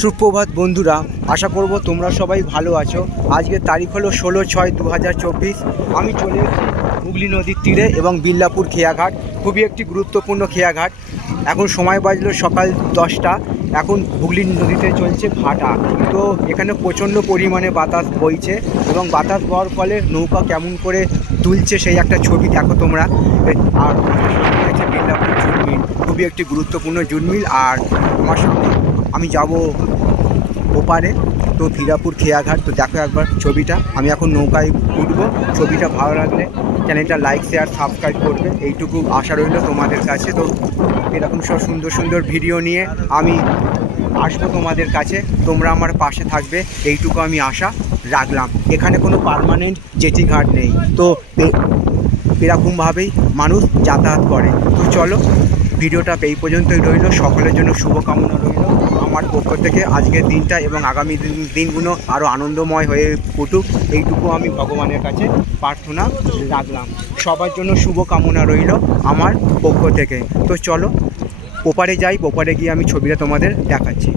সুপ্রভাত বন্ধুরা, আশা করব তোমরা সবাই ভালো আছো। আজকের তারিখ হলো ষোলো ছয় দু আমি চলে এসেছি হুগলি নদীর তীরে এবং বিল্লাপুর খেয়াঘাট। খুবই একটি গুরুত্বপূর্ণ খেয়াঘাট। এখন সময় বাজলো সকাল দশটা। এখন হুগলি নদীতে চলছে ভাটা। তো এখানে প্রচণ্ড পরিমাণে বাতাস বইছে এবং বাতাস বওয়ার ফলে নৌকা কেমন করে তুলছে সেই একটা ছবি দেখো তোমরা। আর, বিল্লাপুর খুবই একটি গুরুত্বপূর্ণ জুনমিল আর আমার সামনে আমি যাব ওপারে, তো ভিরাপুর খেয়াঘাট, তো দেখো একবার ছবিটা। আমি এখন নৌকায় উঠবো, ছবিটা ভালো লাগলে চ্যানেলটা লাইক শেয়ার সাবস্ক্রাইব করবে। এইটুকু আশা রইল তোমাদের কাছে। তো এরকম সব সুন্দর সুন্দর ভিডিও নিয়ে আমি আসব তোমাদের কাছে। তোমরা আমার পাশে থাকবে, এইটুকু আমি আশা রাখলাম। এখানে কোনো পার্মানেন্ট জেটি ঘাট নেই। তো এরকমভাবেই মানুষ যাতায়াত করে। তো চলো ভিডিওটা এই পর্যন্তই রইল। সকলের জন্য শুভকামনা রইল আমার পক্ষ থেকে। আজকের দিনটা এবং আগামী দিন- দিনগুলো আরও আনন্দময় হয়ে উঠুক। এইটুকু আমি ভগবানের কাছে প্রার্থনা রাখলাম। সবার জন্য শুভকামনা রইল আমার পক্ষ থেকে। তো চলো, ওপারে যাই, ওপারে গিয়ে আমি ছবিটা তোমাদের দেখাচ্ছি।